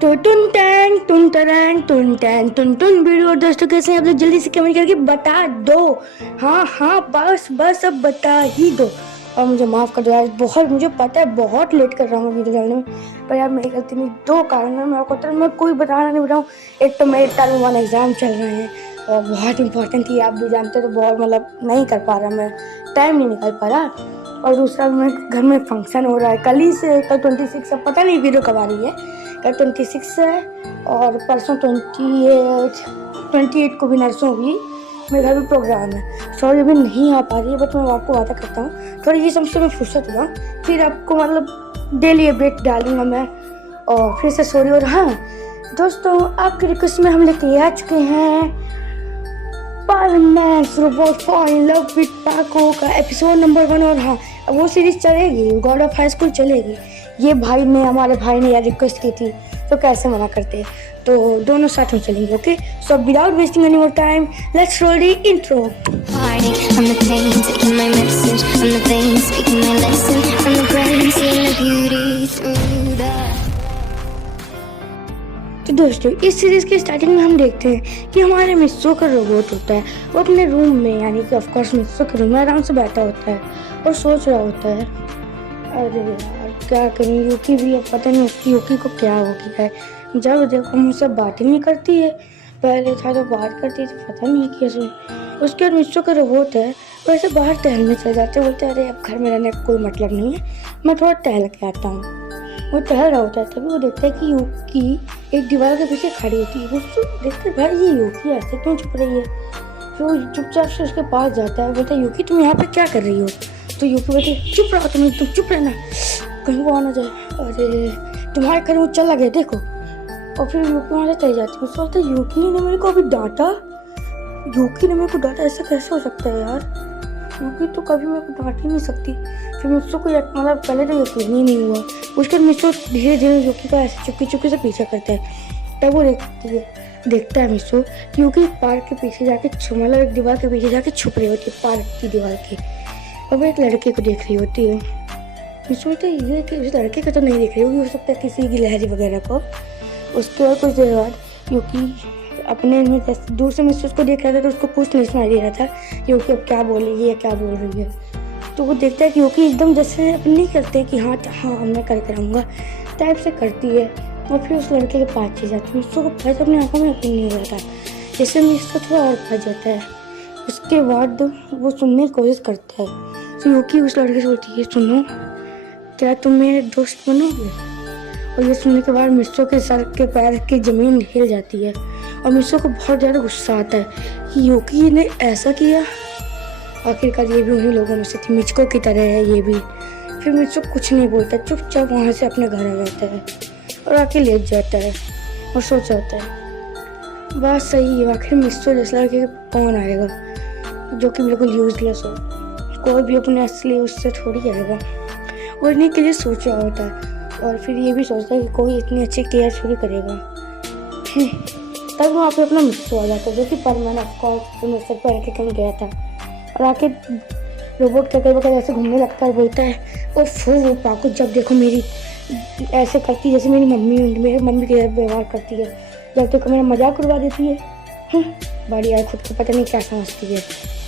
तो टुन टरैंग टुन टुन वीडियो। दोस्तों कैसे हैं आप लोग? जल्दी से कमेंट करके बता दो। हाँ हाँ, बस अब बता ही दो। और मुझे माफ़ कर दो यार, बहुत मुझे पता है बहुत लेट कर रहा हूँ वीडियो डालने में, पर यार मेरी गलती नहीं। दो कारण है, मैं आपको तो मैं कोई बताना नहीं बताऊँ। एक तो मेरे टर्म 1 एग्ज़ाम चल रहे हैं और बहुत इंपॉर्टेंट थी, आप भी जानते हो, तो बहुत मतलब नहीं कर पा रहा, मैं टाइम नहीं निकाल पा रहा। और दूसरा मैं घर में फंक्शन हो रहा है कल ही से, कल 26 है, पता नहीं वीडियो कब आ रही है। कल 26 है और परसों 28 को भी नर्सों भी मेरे घर में प्रोग्राम है। सॉरी अभी नहीं आ पा रही है, बट मैं आपको वादा करता हूँ थोड़ी ये समझ मैं फुर्सत हुआ फिर आपको मतलब डेली अपडेट डालूंगा मैं। और फिर से सॉरी। और हाँ दोस्तों, आपके रिक्वेस्ट में हम लेके आ चुके हैं परमैक्स robot fall in love with Paco का एपिसोड नंबर 1। और हाँ, वो सीरीज चलेगी, गॉड ऑफ हाई स्कूल चलेगी। ये हमारे भाई ने यार रिक्वेस्ट की थी, तो कैसे मना करते। तो दोनों साथ में चलेंगे। Okay, so without wasting any more time let's roll the intro. I'm the pain, taking my message. I'm the pain, speaking my lesson. I'm the brain, seeing the beauty through the। तो दोस्तों, इस series के starting में हम देखते हैं कि हमारे मिस्सो का रोबोट होता है। वो अपने रूम में, यानी कि ऑफ कोर्स मिस्सो के रूम में आराम से बैठा होता है और सोच रहा होता है, अरे यार क्या करें, यूकी भी अब पता नहीं उसकी यूकी को क्या हो गया है। जब देखो मुझसे बात ही नहीं करती है, पहले था तो बात करती थी, पता नहीं कैसे। उसके बाद मिस्सो का रोबोट है, वैसे बाहर टहलने चले जाते, बोलते हैं अरे अब घर में रहने का कोई मतलब नहीं है, मैं थोड़ा टहल के आता हूँ। वो टहल रहा होता है, तभी वो देखता है कि यूकी एक दीवार के पीछे खड़ी होती है। वो देखते भाई ये यूकी ऐसे क्यों छुप रही है। फिर वो चुपचाप से उसके पास जाता है, बोलता है यूकी तुम यहाँ पे क्या कर रही हो। तो यूकी बोलती है चुप रहो तुम चुप रहना, कहीं वो आना जाए, अरे तुम्हारे घर वो चला गया देखो। और फिर यूकी वहाँ से चली जाती है। उसको बोलता है यूकी ने मेरे को अभी डांटा, यूकी ने मेरे को डांटा, ऐसा कैसे हो सकता है यार, यूकी तो कभी मेरे को डांट ही नहीं सकती। फिर मिस्सो को मतलब पहले तो यकीन ही नहीं हुआ। उसके बाद मिस्सो धीरे धीरे यूकी का ऐसे चुपके चुपके से पीछा करता है। तब वो देखता है मिस्सो कि यूकी पार्क के पीछे जाके मतलब एक दीवार के पीछे जाके छुप रही होती है, पार्क की दीवार के। और वो एक लड़के को देख रही होती है। मिस्सो बोलते ये कि उस लड़के को तो नहीं देख रही होगी, हो सकता है किसी की लहरी वगैरह को। उसके बाद कुछ देर बाद यूकी अपने में जैसे दूर से मिस्सो उसको देख रहा था, तो उसको कुछ नहीं सुनाई दे रहा था यूकी अब क्या बोल रही है क्या बोल रही है। तो वो देखता है कि यूकी एकदम जैसे अपनी नहीं करते कि हाँ मैं करके रहूँगा टाइप से करती है। और फिर उस लड़के के पास चली जाती है। मिस्सो को पहले अपनी आंखों में यकीन नहीं रहता, जैसे मिस्सो थोड़ा और फंस जाता है। उसके बाद वो सुनने की कोशिश करता है। तो यूकी उस लड़के से बोलती है सुनो, क्या तुम मेरे दोस्त बनोगे। और ये सुनने के बाद मिस्सो के सर के पैर की ज़मीन हिल जाती है और मिस्सो को बहुत ज़्यादा गुस्सा आता है कि यूकी ने ऐसा किया। आखिरकार ये भी उन्हीं लोगों में से थी, मिचको की तरह है ये भी। फिर मिस्सो कुछ नहीं बोलता, चुपचाप वहाँ से अपने घर आ जाता है और आके लेट जाता है और सो जाता है। बात सही है, आखिर मिस्सो जैसा लड़के कौन आएगा जो कि बिल्कुल यूजलेस हो। कोई भी अपने असली उससे थोड़ी आएगा। और इन्हीं के लिए सोच रहा होता है और फिर ये भी सोचता है कि कोई इतनी अच्छी केयर थोड़ी करेगा। तब वहाँ पे अपना मिस्सो आ जाता है, जो कि परमानेंट ऑफकोर्स पहन के कहीं गया था। और आके रोबोट के कई ऐसे घूमने लगता है, बोलता है वो पाको जब देखो मेरी ऐसे करती जैसे मेरी मम्मी के व्यवहार करती है, जब देखो मेरा मजाक उड़वा देती है। बड़ी यार खुद को पता नहीं क्या समझती है,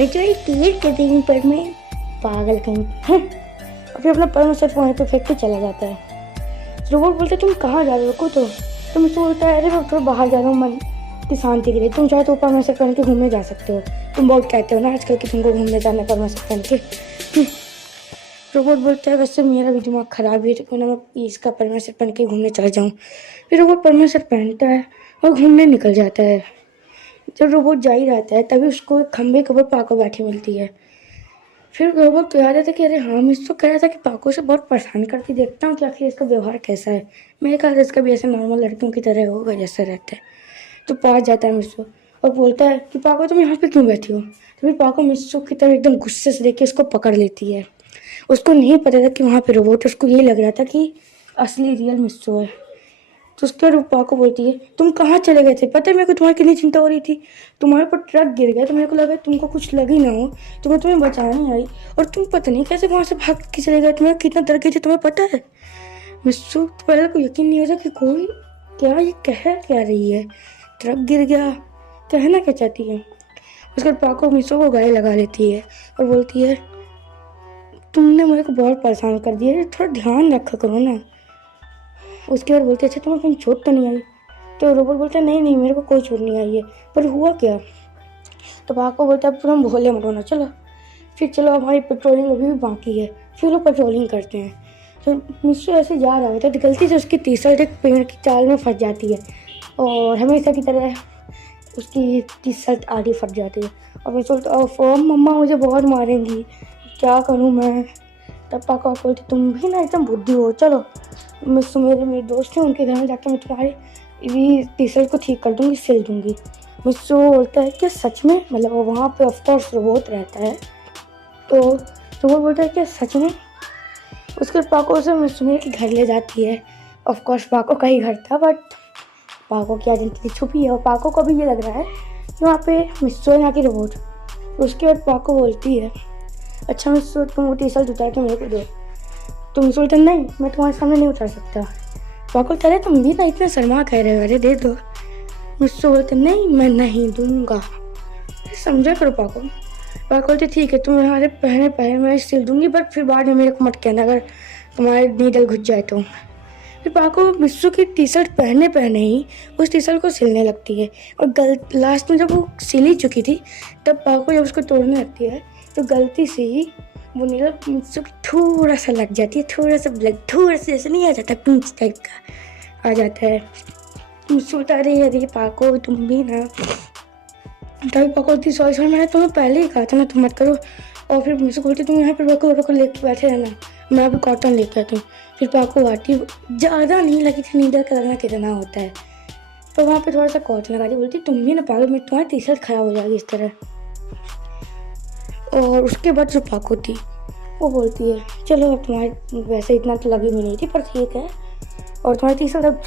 केयर कर देंगी पर मैं पागल कहीं। और फिर अपना परमानेंट वहीं पे फेंक के चला जाता है। रोबोट बोलते तुम कहाँ जा रहे हो तो तुम इसको बोलता है अरे मैं थोड़ा बाहर जा रहा हूँ मन की शांति के लिए, तुम चाहो तो ऊपर में से पहन के घूमने जा सकते हो, तुम बहुत कहते हो ना आजकल कि तुमको घूमने जाना पर में से पहन के। रोबोट बोलता है वैसे मेरा भी दिमाग खराब है, तो क्यों ना मैं इसका परमेसर पहन के घूमने चला जाऊँ। फिर रोबोट परमेसर पहनता है और घूमने निकल जाता है। जब रोबोट जा ही रहता है तभी उसको एक खंभे के ऊपर पाको बैठी मिलती है। फिर रोबोट को याद आता है कि अरे हाँ मिस्सो कह रहा था कि पाको से बहुत परेशान करके देखता हूँ कि आखिर इसका व्यवहार कैसा है, मेरे ख्याल से इसका भी ऐसे नॉर्मल लड़कियों की तरह होगा जैसे रहता है। तो पास जाता है मिस्सो और बोलता है कि पाको तुम यहाँ पे क्यों बैठी हो। तो फिर पाको मिस्सो की तरफ एकदम गुस्से से देख के उसको पकड़ लेती है। उसको नहीं पता था कि वहाँ पे रोबोट, उसको ये लग रहा था कि असली रियल मिस्सो है। तो उसके बाद पाको बोलती है तुम कहाँ चले गए थे, पता है मेरे को तुम्हारी कितनी चिंता हो रही थी, तुम्हारे पर ट्रक गिर गया तो मेरे को लगा तुमको कुछ लगी ना हो तो मैं तुम्हें बचाने आई, और तुम पता नहीं कैसे वहाँ से भाग के चले गए, तुम्हें कितना डर गए थे तुम्हें पता है। मिस्सो पहले को यकीन नहीं होता कि कोई क्या ये कह क्या रही है, ट्रक गिर गया, कहना क्या चाहती है। उसके बाद पाको मिसो को गले लगा लेती है और बोलती है तुमने मुझे को बहुत परेशान कर दिया है, थोड़ा ध्यान रखा करो ना। उसके बाद बोलती है अच्छा तुम्हें कहीं चोट तो नहीं आई। तो रोबोट बोलता है नहीं नहीं मेरे को कोई चोट नहीं आई है, पर हुआ क्या। तो पाको बोलता है तुम भोले मत होना, चलो फिर चलो हमारी पेट्रोलिंग अभी भी बाकी है, फिर लोग पेट्रोलिंग करते हैं। तो मिस्टर ऐसे जा रहा होता है तो गलती से उसकी टी शर्ट एक पेड़ की चाल में फंस जाती है और हमेशा की तरह उसकी टी शर्ट आधी फट जाती है। और मैं सोचता मम्मा मुझे बहुत मारेंगी, क्या करूँ मैं। तब पापा बोलते तुम भी ना एकदम बुद्धि हो, चलो मिस मेरे दोस्त हैं उनके घर में जाकर मैं तुम्हारी भी टी शर्ट को ठीक कर दूँगी, सिल दूँगी। मिस्सू बोलता है कि सच में, मतलब वहाँ पे ऑफकोर्स रोबोट रहता है। तो रोबोट बोलता है कि सच में। उसके बाद पाको उसे मिस्सू के घर ले जाती है। ऑफकोर्स पाको का ही घर था, बट पाको की आइडेंटिटी छुपी है और पाको को भी ये लग रहा है कि वहाँ पे मिस्सू है ना कि रोबोट। उसके बाद पाको बोलती है अच्छा मिस्सू तुम वो टी शर्ट उतार के मेरे को दो। तो मिस्सू बोलता नहीं मैं तुम्हारे सामने नहीं उतार सकता। पाको कह रहे तुम भी ना इतना शर्मा कह रहे हो, अरे दे दो। मिस्सू बोलते नहीं मैं नहीं दूंगा, समझा करो पाको। पाको बोलते ठीक है तुम्हारे पहने पहने मैं सिल दूंगी, बट फिर बाद में मेरे को मत कहना अगर तुम्हारे नीडल घुस जाए तो। फिर पाको मिस्सू की टी शर्ट पहने पहने ही उस टी शर्ट को सिलने लगती है और लास्ट में जब वो सिली चुकी थी तब पाको जब उसको तोड़ने लगती है तो गलती से ही वो नीडल मिस्सू की थोड़ा सा लग जाती है, थोड़ा सा ब्लड थोड़ा सा जैसे नहीं आ जाता पिंच टाइप का आ जाता है। मिस्सू बता रही है अरे पाको तुम भी ना, तभी पाको बोलती सॉरी मैंने तुम्हें पहले ही कहा था ना तुम मत करो। और फिर मिस्सू बोलती तुम यहाँ पर रोको लेके बैठे रहना, मैं अभी कॉटन लेके आती हूँ। फिर पाको आती, ज़्यादा नहीं लगी थी नीडल का लगना कितना होता है, तो वहाँ पे थोड़ा सा कॉटन लगा दी। बोलती तुम भी ना पागल, मैं तुम्हारी टी शर्ट खराब हो जाएगी इस तरह। और उसके बाद जो पाको थी वो बोलती है चलो अब तुम्हारी वैसे इतना तो लगी भी नहीं थी पर ठीक है, और तुम्हारी टी शर्ट अब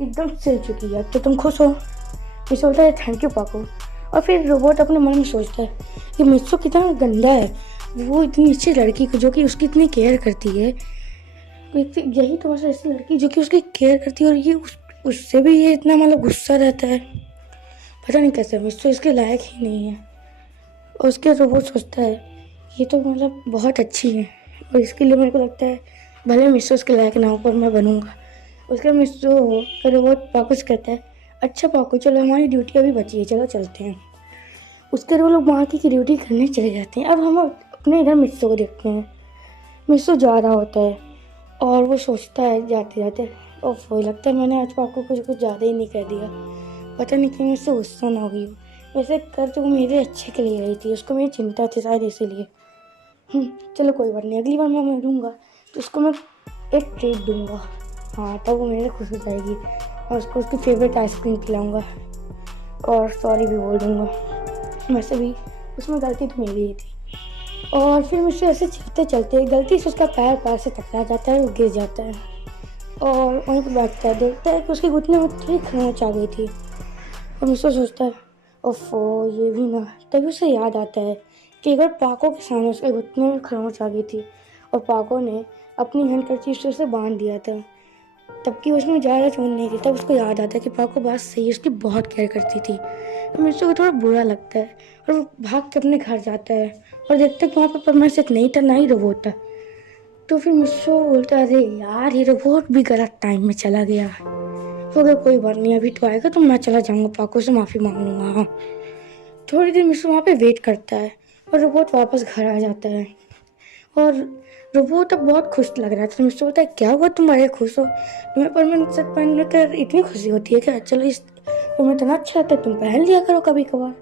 एकदम सिल चुकी है तो तुम खुश हो। मिस्सू बोलता है थैंक यू पाको। और फिर रोबोट अपने मन में सोचता है कि मिस्सू कितना गंदा है, वो इतनी अच्छी लड़की को जो कि उसकी इतनी केयर करती है, यही तो बस ऐसी लड़की जो कि उसकी केयर करती है और ये उससे भी ये इतना मतलब गुस्सा रहता है, पता नहीं कैसे मिस्सू इसके लायक ही नहीं है। और उसके रोबोट सोचता है ये तो मतलब बहुत अच्छी है और इसके लिए मेरे को लगता है भले मिस्सू उसके लायक ना हो पर मैं बनूंगा। उसके मिस्सू का रोबोट पाको से कहता है अच्छा पाको चलो हमारी ड्यूटी अभी बची है, चलो चलते हैं। उसके वो लोग वहाँ की ड्यूटी करने चले जाते हैं। अब हम अपने इधर मिस्सू को देखते हैं। मिस्सू जा रहा होता है और वो सोचता है जाते जाते वो लगता है मैंने आज पाको को कुछ ज़्यादा ही नहीं कह दिया, पता नहीं क्यों मुझसे गुस्सा ना हुई हो, वैसे कर तो वो मेरे अच्छे के लिए रही थी, उसको मेरी चिंता थी शायद इसीलिए। चलो कोई बात नहीं, अगली बार मैं मिलूँगा तो उसको मैं एक ट्रीट दूँगा, हाँ तब वो मेरे खुश हो जाएगी और उसको उसकी फेवरेट आइसक्रीम खिलाऊँगा और सॉरी भी बोल दूँगा, वैसे भी उसमें गलती तो मेरी ही थी। और फिर मुझसे ऐसे चलते चलते गलती से उसका पैर से टकरा जाता है, वो गिर जाता है और वहीं पर बैठता है, देखता है कि उसके घुटने में थोड़ी खरोंच आ गई थी और मुझसे सोचता है ओफो ये भी ना। तभी उसे याद आता है कि एक बार पाको के सामने उसके घुटने में खरोंच आ गई थी और पाको ने अपनी हैंडकरचीफ से उसे बांध दिया था, तब कि उसमें ज़्यादा चोट नहीं थी। तब उसको याद आता है कि पाको बात सही है, उसकी बहुत केयर करती थी। तो मिस्सू को थोड़ा बुरा लगता है और वो भाग के अपने घर जाता है और देखता है कि वहाँ पर परमानेंट नहीं था ना ही रोबोट था। तो फिर मिस्सू बोलता है अरे यार ये रोबोट भी गलत टाइम में चला गया, हो गया कोई बात नहीं, अभी तो आएगा तो मैं चला जाऊँगा, पाको से माफ़ी मांग लूँगा। थोड़ी देर मिस्सू वहाँ पे वेट करता है और रोबोट वापस घर आ जाता है और रोबोट अब बहुत खुश लग रहा था। तो मिस्सू बोलता है क्या हुआ तुम बड़े खुश हो, तुम्हें परमानेंट शर्ट पहनने कर इतनी खुशी होती है क्या, चलो इस तुम्हें इतना अच्छा लगता है तुम पहन लिया करो कभी कभार।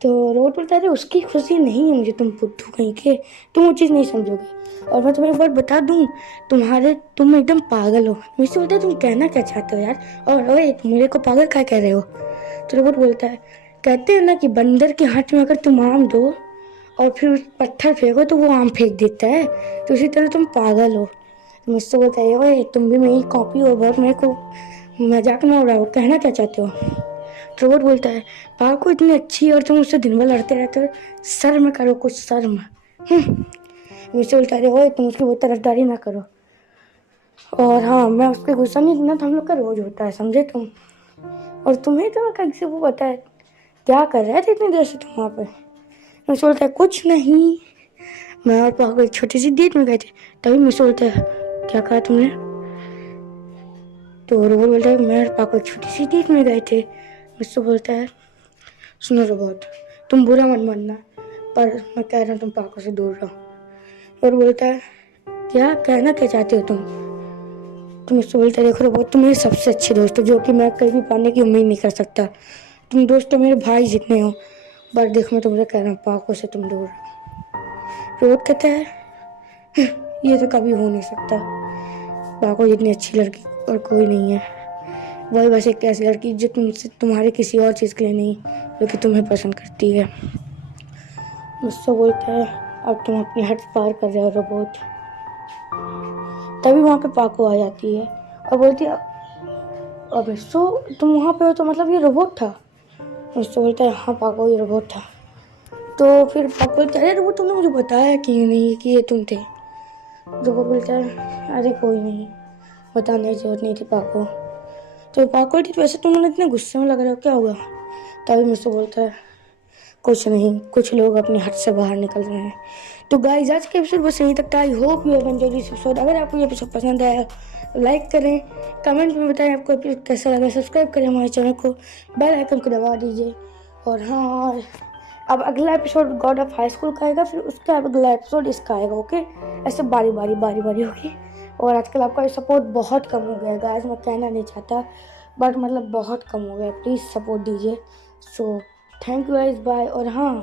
तो रोबोट बोलता है उसकी खुशी नहीं है मुझे, तुम बुद्धू कहीं के, तुम वो चीज़ नहीं समझोगे और मैं तुम्हें एक बार बता दूँ तुम एकदम पागल हो। मिस्सू बोलता है तुम कहना क्या चाहते हो यार, और ओए तुम मेरे को पागल क्या कह रहे हो। तो रोबोट बोलता है कहते हैं ना कि बंदर के हाथ में अगर तुम आम दो और फिर पत्थर फेंको तो वो आम फेंक देता है, तो इसी तरह तुम पागल हो। मुझसे बोलता है ओए तुम भी मेरी कॉपी हो, बहुत मेरे को मजाक में उड़ाओ, कहना क्या चाहते हो। तो रोबोट बोलता है पाको इतनी अच्छी है और तुम उससे दिन भर लड़ते रहते हो, शर्म करो कुछ शर्म। मुझसे बोलता है ओए तुम उसकी बहुत तरफदारी ना करो। और हाँ, मैं उस पर गुस्सा नहीं करना, तो हम लोग का रोज होता है, समझे तुम। और तुम्हें तो कैसे वो पता है क्या कर रहे थे इतनी देर से तुम वहाँ पे। मैं सोचता है कुछ नहीं, मैं और पापा एक छोटी सी डेट में गए थे, तभी मैं सोचता है क्या कहा तुमने। तो रोबोट बोलता है मैं और पापा एक छोटी सी डेट में गए थे। मुझसे बोलता है सुनो रोबोट, तुम बुरा मत मानना, पर मैं कह रहा हूँ तुम पापा से दूर रहो। और बोलता है क्या कहना क्या चाहते हो तुम मुझसे बोलते देखो रोबोट, तुम मेरे सबसे अच्छे दोस्त हो, जो कि मैं कभी पाने की उम्मीद नहीं कर सकता। तुम दोस्त तो मेरे भाई जितने हो, पर देखो मैं तुमसे कह रहा हूँ पापा से तुम दूर रहो। रोबोट कहता है ये तो कभी हो नहीं सकता, पापा जितनी अच्छी लड़की और कोई नहीं है। वही बस एक ऐसी लड़की जो तुमसे तुम्हारे किसी और चीज़ के लिए नहीं, जो कि तुम्हें पसंद करती है। मुझसे बोलता है अब तुम अपनी हद पार कर रहे हो रोबोट। तभी वहाँ पे पाको आ जाती है और बोलती है अब सो तुम वहाँ पे हो तो मतलब ये रोबोट था। मुझसे बोलता है हाँ पाको ये रोबोट था। तो फिर पाको बोलता है अरे रोबोट तुमने मुझे बताया क्यों नहीं कि ये तुम थे। रोबोट बोलता है अरे कोई नहीं, बताने की जरूरत नहीं थी पाको। तो पाको बोलती वैसे तुम इतने गुस्से में लग रहे हो, क्या हुआ। तभी मुझसे बोलता है कुछ नहीं, कुछ लोग अपनी हद से बाहर निकल रहे हैं। तो गाइस आज का एपिसोड बस यहीं तक था। I hope you have enjoyed this episode. अगर आपको ये एपिसोड पसंद आया तो लाइक करें, कमेंट में बताएं आपको एपिसोड कैसा लगा, सब्सक्राइब करें हमारे चैनल को, बेल आइकन को दबा दीजिए। और हाँ, अब अगला episode God of high school का आएगा, फिर उसका अगला एपिसोड इसका आएगा। ओके, ऐसे बारी बारी होगी। और आजकल आपका सपोर्ट बहुत कम हो गया है गाइस, मैं कहना नहीं चाहता बट मतलब बहुत कम हो गया, प्लीज़ सपोर्ट दीजिए। So thank you guys, bye. और हाँ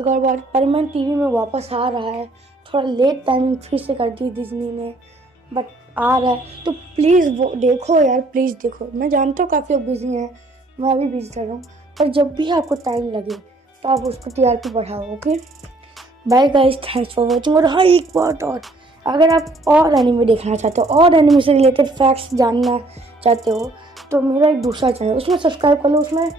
एक और बार, परमन टीवी में वापस आ रहा है, थोड़ा लेट टाइमिंग फिर से कर दी डिज्नी ने, बट आ रहा है, तो प्लीज़ वो देखो यार, प्लीज़ देखो। मैं जानता हूँ काफ़ी लोग बिजी हैं, मैं अभी बिजी कर रहा हूँ, पर जब भी आपको टाइम लगे तो आप उसको टीआरपी बढ़ाओ। Okay bye guys, thanks for watching. और हाँ एक बात और, अगर आप और एनिमे देखना चाहते हो और एनिमे से रिलेटेड फैक्ट्स जानना चाहते हो तो मेरा एक दूसरा चैनल, उसमें सब्सक्राइब कर लो। उसमें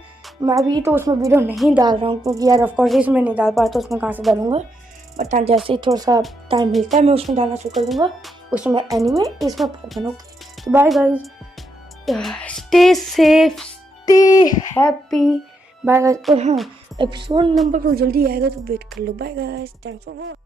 मैं अभी तो उसमें वीडियो नहीं डाल रहा हूँ क्योंकि यार ऑफकोर्स इसमें नहीं डाल पा, तो उसमें कहाँ से डालूंगा। बट हाँ जैसे ही थोड़ा सा टाइम मिलता है मैं उसमें डालना शुरू कर दूँगा। उसमें एनिमे, इसमें पता। ओके तो bye guys, stay safe, stay happy, bye guys. और हाँ एपिसोड नंबर 2 जल्दी आएगा तो वेट कर लो। Bye guys, thanks for